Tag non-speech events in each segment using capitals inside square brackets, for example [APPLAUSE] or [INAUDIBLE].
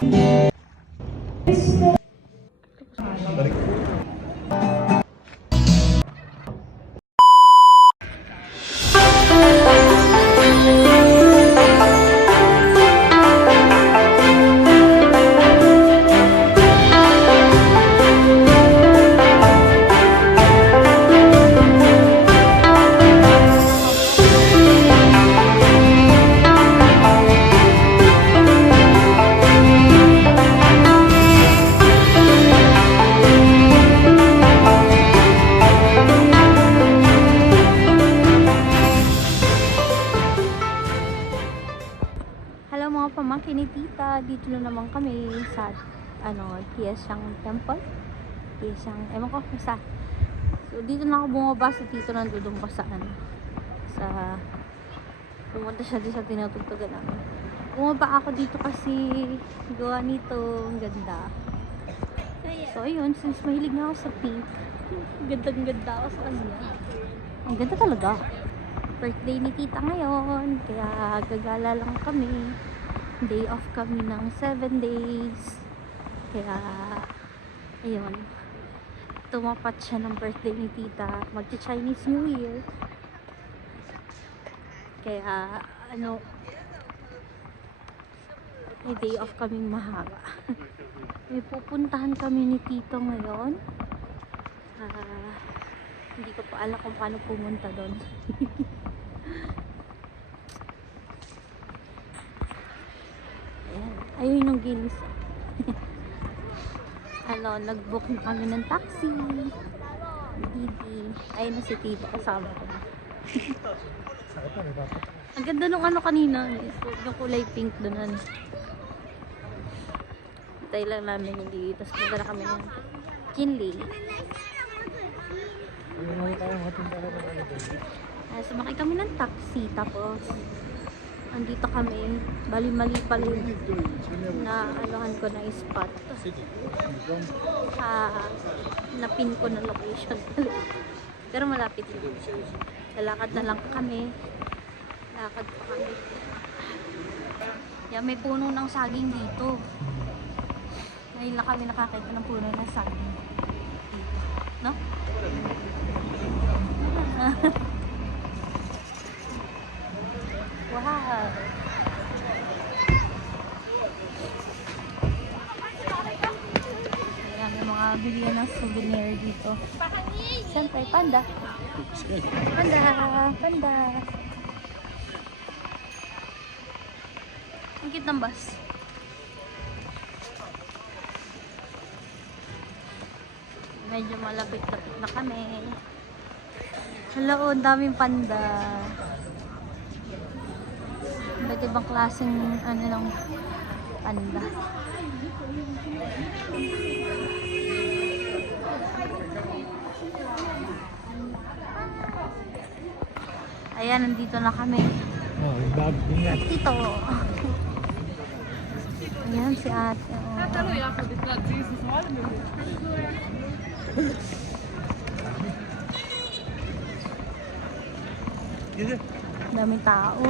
Hello mga pamangkin ni Tita, dito na naman kami sa ano, Tiesang Temple. Tiesang, ewan ko basta. So dito na ako bumaba sa Tito nandun pa sa ano, sa pumunta siya din sa tinatugtugan namin. Bumaba ako dito kasi gawa nito, ang ganda. So ayun, since mahilig na ako sa pink, gandang ganda ako sa kanya. Ang ganda talaga birthday ni tita ngayon kaya gagala lang kami day off kami ng 7 days. Kaya ayun. Tumapat siya ng birthday ni tita. Magti Chinese New Year. Kaya ano may day off kaming mahaba [LAUGHS] may pupuntahan kami ni tito ngayon. Ah hindi ko pa alam kung paano pumunta doon [LAUGHS] Ayan. Ayun yung ginis. ano, [LAUGHS] nag-book na kami ng taxi. Didi. Ayun na si Tita kasama ko. [LAUGHS] Ang ganda nung ano kanina. Yung kulay pink doon. Ano. Hintay lang namin hindi. Tapos nagdala kami ng Kinley. Ay, sumakay kami ng taxi. Tapos, andito kami. Bali-mali pala yung na anuhan ko na spot. Ah, napin ko na location. [LAUGHS] Pero malapit yun. Lalakad na lang kami. Lakad pa kami. Yan, may puno ng saging dito. Ngayon lang kami nakakita ng puno ng saging. Dito. No? [LAUGHS] wow! Ayan, may mga bilhin ng dito. Siyempre, panda. Panda! Panda! Ang cute ng bus. Medyo malapit-lapit na kami. Hello, daming panda. Iba't ibang klaseng ano lang panda. Ayan, nandito na kami. Oh, yung bag niya. Dito. Ayan si ate. oh. Daming tao.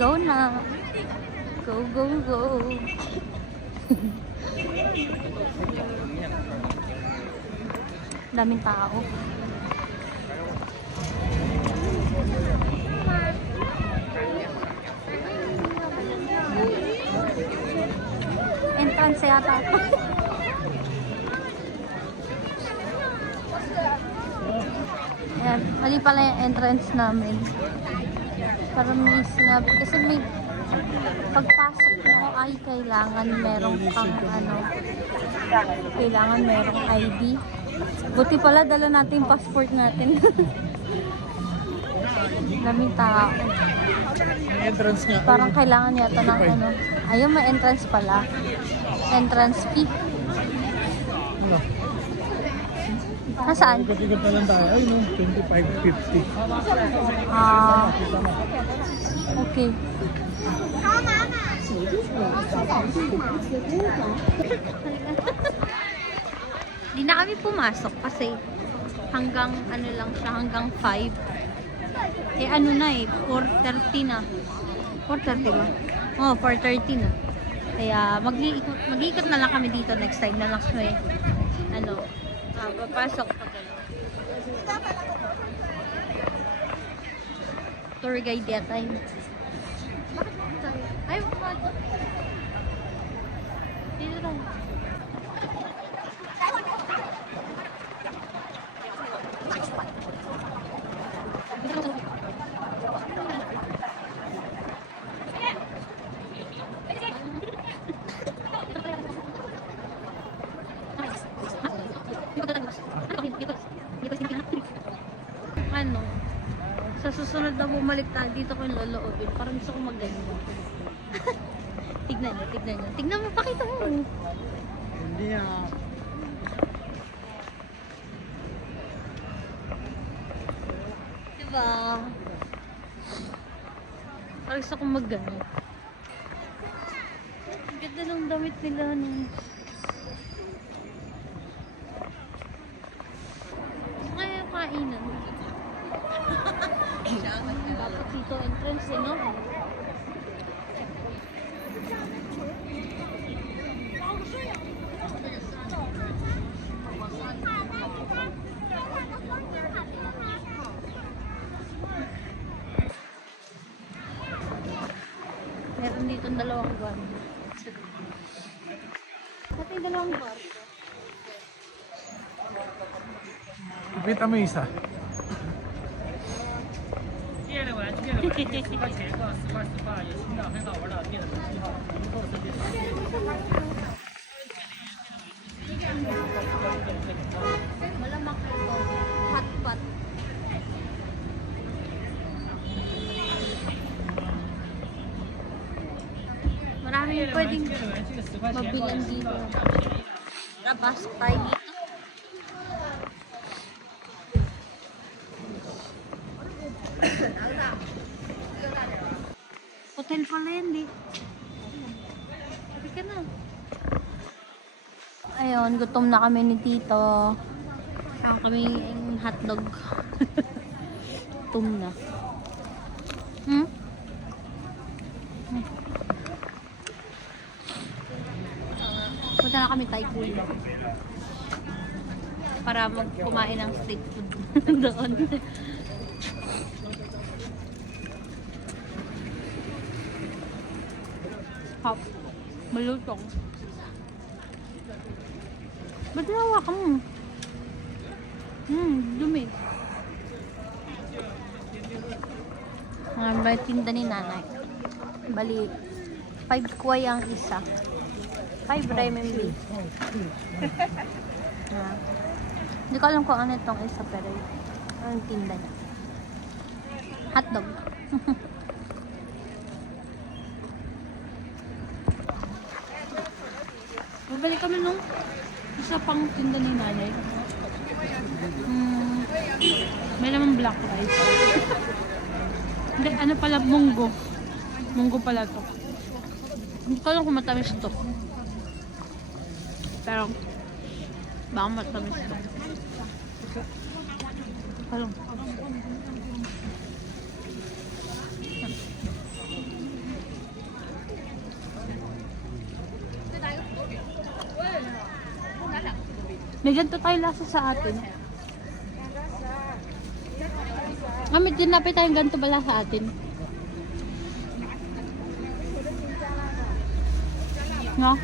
Go na. Go, go. Daming tao. Entrance yata. Ayan, mali pala yung entrance namin. Parang may sinabi. Kasi may pagpasok mo ay kailangan merong kang ano, kailangan merong ID. Buti pala dala natin yung passport natin. [LAUGHS] Daming tao. May entrance nga. Parang kailangan yata ng ano. Ayun, may entrance pala. Entrance fee. Ano? Nasaan? Na lang tayo. Ay, no. 25.50. Ah, okay. Di na kami pumasok kasi hanggang ano lang siya, hanggang 5. Eh ano na eh, 4.30 na. 4.30 ba? Oh, 4.30 na. Kaya mag-iikot, mag-iikot na lang kami dito next time na lang kami. Ano, ah, papasok pag. Tour guide yata yun. Ay, wag. Dito tayo. Ano? Sa susunod na bumalik tayo dito ko yung loloobin. Parang gusto ko magganyan. Tignan nyo, tignan nyo. Tignan mo, pakita mo. Hindi ah. Diba? Parang gusto ko magganyan. Ang ganda ng damit nila. No? Dalawang kwarto. Pati dalawang kwarto. Ipita mo isa. dito. Nabasok tayo dito. Hotel pala yun, di. Sabi ka na. Ayun, gutom na kami ni Tito. Saan kami hotdog. [LAUGHS] gutom na. Kami Thai food. Para kumain ng street food [LAUGHS] doon. Hap. Malutong. Ba't nawa ka mo? Hmm, dumi. Ang ba tinda ni nanay? Bali, 5 kway ang isa. 5 renminbi. Ah. Hindi ko alam kung ano itong isa pero ang tinda niya. Hotdog. [LAUGHS] Babalik kami nung isa pang tinda ni nanay. Hmm, may naman black rice. [LAUGHS] Hindi, ano pala, munggo. Munggo pala to. Hindi ko alam kung matamis to. Pero, baka matamis to. Ano? May ganito tayo lasa sa atin. Ah, may tinapay tayong ganito bala sa atin. No?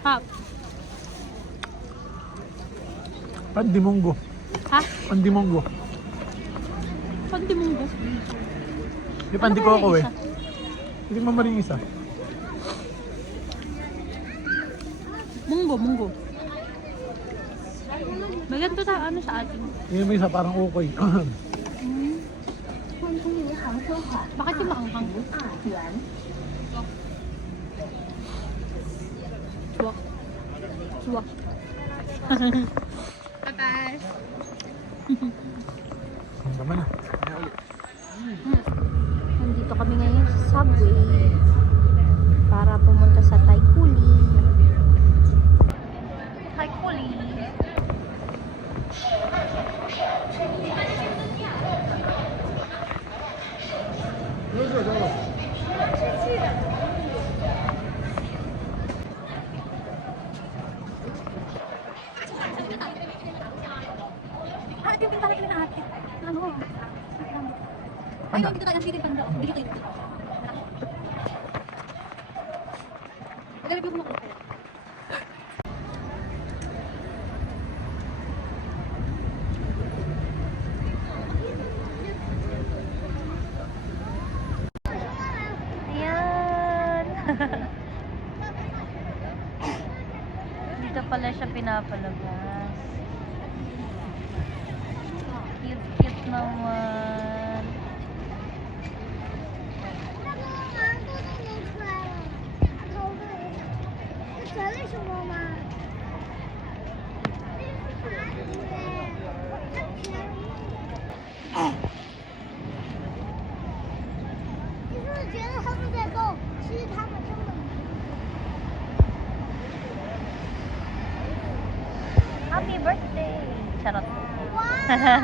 Ha? Pandimonggo. Ha? Pandimonggo. Pandi munggo. Di pandi ko ako eh. Hindi mo maring isa. Munggo, munggo. Ganito tayo ano sa atin. Yung may isa parang ukoy. Hmm. [CLEARS THROAT] Bakit yung maanghang? Suwak. Suwak. [LAUGHS] guys. Tama na. Nandito kami ngayon sa subway para pumunta sa Taikuli. Taikuli. Pinapalabas. Cute, cute naman. 为 Galing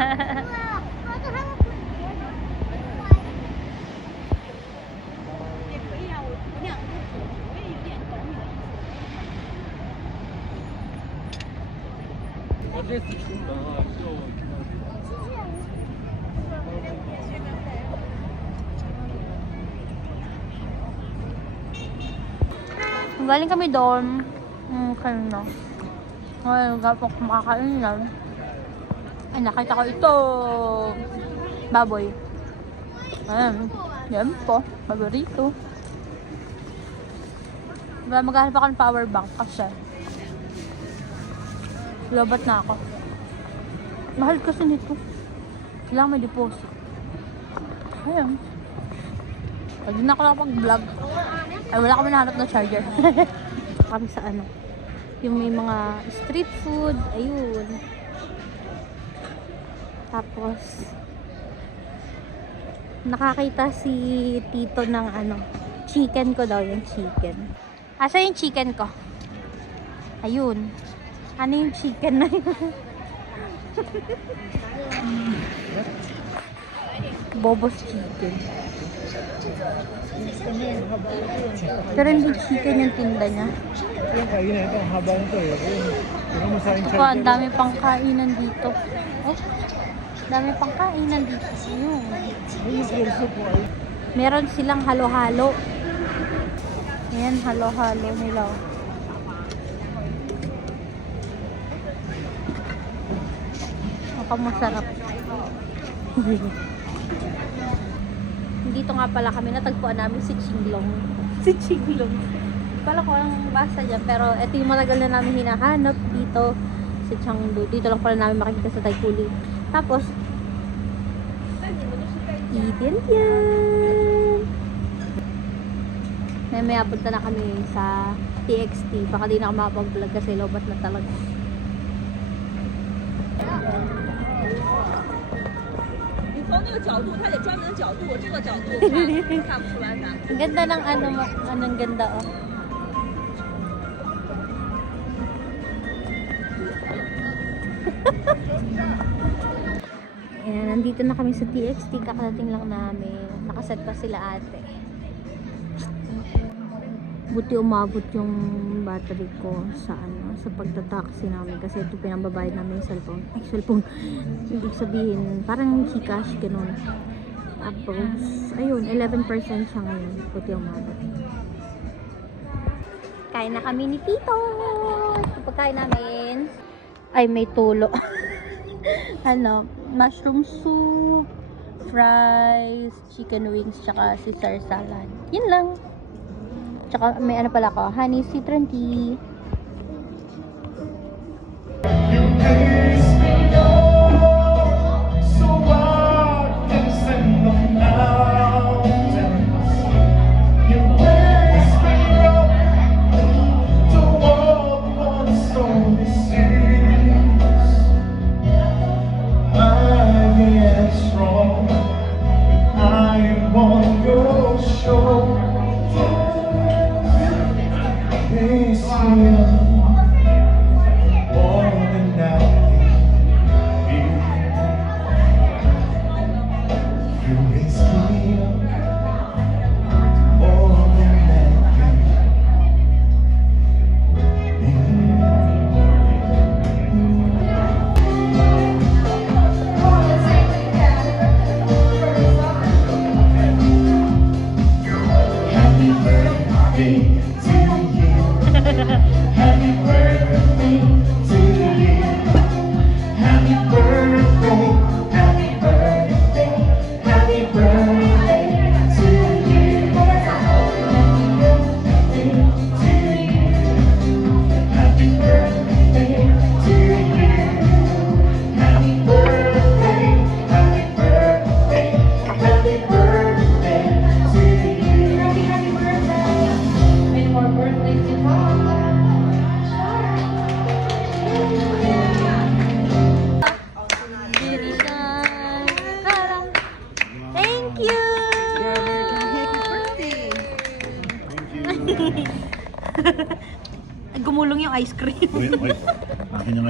kami doon. Hmm, kanina. Ngayon, gapang kumakain lang. Ay, nakita ko ito. Baboy. Ayan. Yan po. Paborito. Wala maghanap ako ng power bank kasi. Lobat na ako. Mahal kasi nito. Kailangan may deposit. Ayan. Pag na ako nakapag-vlog, ay wala kami nahanap na charger. [LAUGHS] kami sa ano, yung may mga street food, ayun. Tapos, nakakita si Tito ng ano, chicken ko daw yung chicken. Asa yung chicken ko? Ayun. Ano yung chicken na yun? Bobos chicken. Pero hindi chicken yung tinda niya. Yung kainan ito, ang haba nito eh. Ayun. Tignan mo sa akin Ito, ang dami pang kainan dito. Oh, dami pang kainan dito. Ayun. Ayun yung pulso po ay. Meron silang halo-halo. Ayan, halo-halo nila. Mukhang masarap. [LAUGHS] Dito nga pala kami, natagpuan namin si Chinglong. Si Chinglong. Pala ko ang basa dyan, pero ito yung matagal na namin hinahanap dito sa Chengdu. Dito lang pala namin makikita sa Taikuli. Tapos, Eden yan! Mamaya punta na kami sa TXT. Baka di na ako makapag-vlog kasi lobat na talaga. [LAUGHS] Ang ganda ng ano, anong ganda oh. [LAUGHS] Nandito na kami sa TXT. Kakarating lang namin. Nakaset pa sila ate. Buti umabot yung battery ko sa ano, sa pagtataksi namin kasi ito pinambabayad namin yung cellphone. Ay, cellphone. [LAUGHS] Ibig sabihin, parang Gcash ganun. Tapos, ayun, 11% siya ngayon. Buti umabot. Kain na kami ni Tito. Ito pagkain namin. Ay, may tulo. [LAUGHS] ano, mushroom soup, fries, chicken wings, tsaka Caesar salad. Yun lang. Tsaka may ano pala ko, honey citron tea.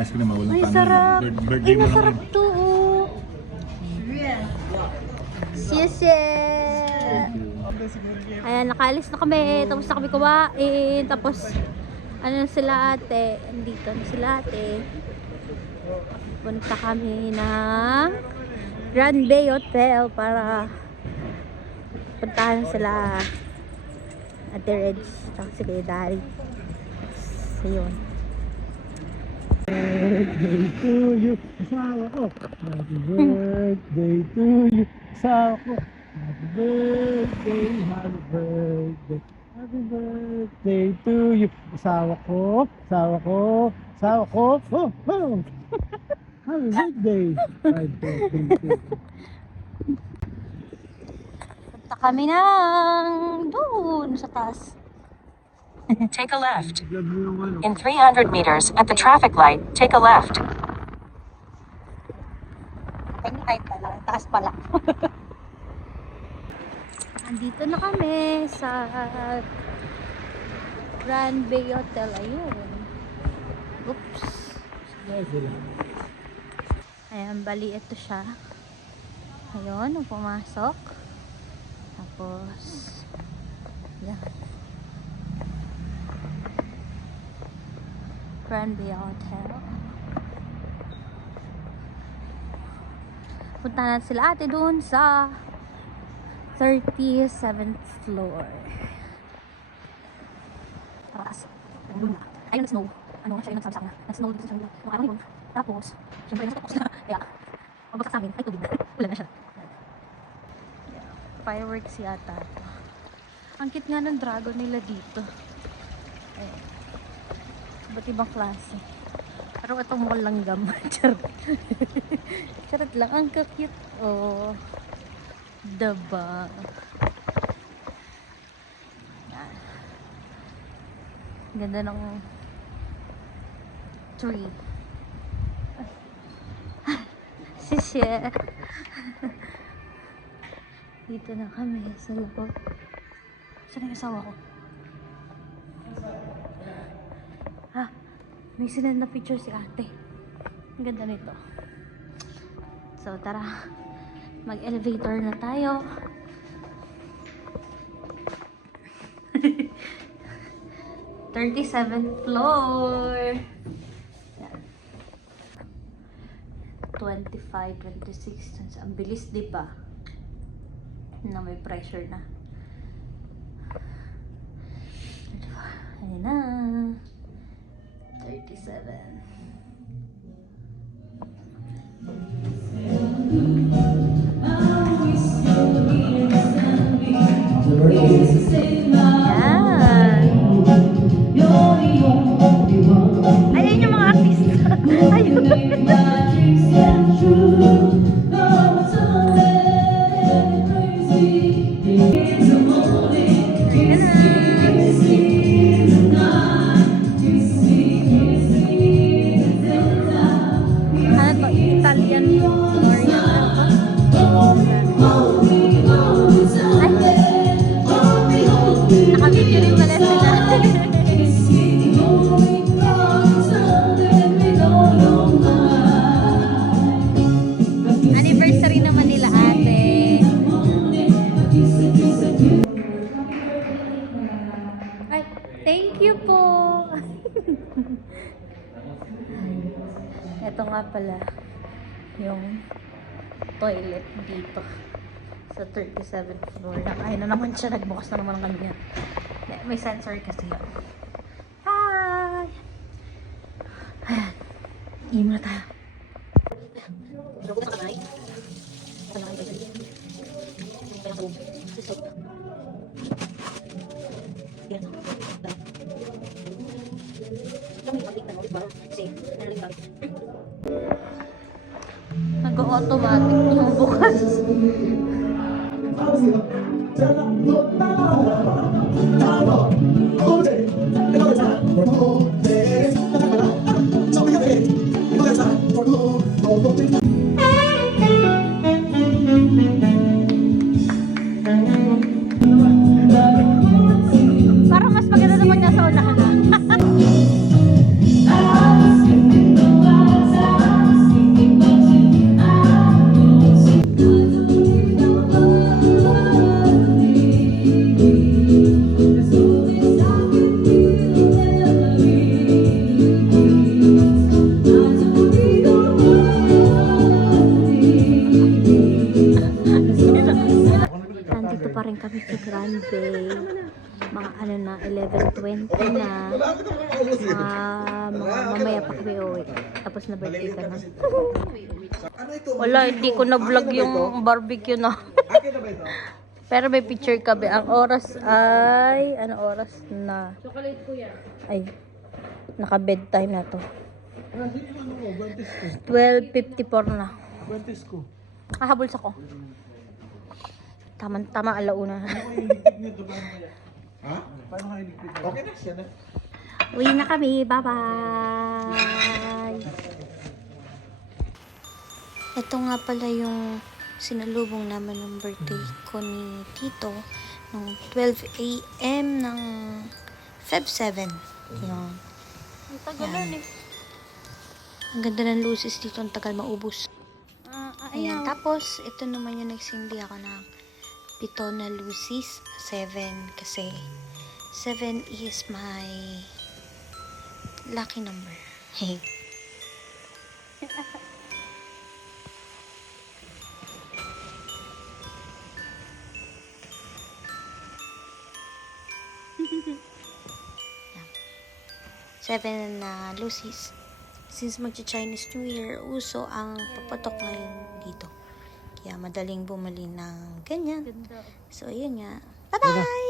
Ice cream, ah. Walang Ay, kanin. sarap. Bird- Ay, Birthday mo lang masarap yun. to. oh. Siyesye. Ayan, nakaalis na kami. Tapos na kami kumain. Tapos, ano na sila ate. Andito na sila ate. Punta kami ng Grand Bay Hotel para puntahan sila Ate Reg. Tapos si Kuya Dari. So, yun. Birthday to you, asawa ko. Happy birthday to you, asawa ko. Happy birthday, happy birthday. Happy birthday to you, asawa ko, asawa ko, asawa ko. Oh, oh. [LAUGHS] Happy birthday. Happy birthday. Punta kami ng doon sa taas. Take a left. In 300 meters, at the traffic light, take a left. Taas pala. Andito na kami sa Grand Bay Hotel. Ayun. Oops. Ayan, bali ito siya. Ayun, pumasok. Tapos, yan. Grand Bay Hotel. Punta na sila ate doon sa 37th floor. Taas. Ayun na. Ayun na snow. Ano, siya yung nagsabi sa akin na. Na-snow dito sa Shangri-La. Mukha kami yun. Tapos, syempre nasa tapos na. Kaya, pabagsak sa amin, ay tubig na. Wala na siya. Yeah. Fireworks yata. Ang cute nga ng dragon nila dito. Ayun. Iba't ibang klase. Pero itong mukhang langgam. [LAUGHS] Charot. Charot lang. Ang cute. Oh. Diba? Yan. Ganda ng tree. [LAUGHS] Sisye. Dito na kami sa loob. Saan yung asawa ko? May sinend na picture si ate. Ang ganda nito. So, tara. Mag-elevator na tayo. [LAUGHS] Thirty-seventh floor. Yan. 25, 26. Ang bilis, di ba? Na may pressure na. Ayan na. 37. Toilet dito sa 37th floor. Ay na naman siya, nagbukas na naman ang kanya. May sensor kasi yun. Hi! Iim na tayo. Parang Tapos na birthday ka na. [LAUGHS] Wala, hindi ko na vlog yung barbecue na. [LAUGHS] Pero may picture kami. Ang oras ay, ano oras na? Ay, naka bedtime na to. 12.54 na. Bantis ko. Kahabol sa ko. Tama, tama alauna. Ha? Paano kayo ligpit? Okay na siya na. Uwi na kami. Bye-bye! Ito nga pala yung sinalubong naman ng birthday ko ni Tito nung 12 a.m. ng Feb 7. Yun. Ang tagal eh. Ang ganda ng luces dito. Ang tagal maubos. Ayan. Tapos, ito naman yung nagsindi ako ng pito na lucis. 7 kasi 7 is my lucky number. Hey. Seven na lucis. Since magcha-Chinese New Year, uso ang papatok ngayon dito. Kaya madaling bumili ng ganyan. So, yun nga. Bye-bye!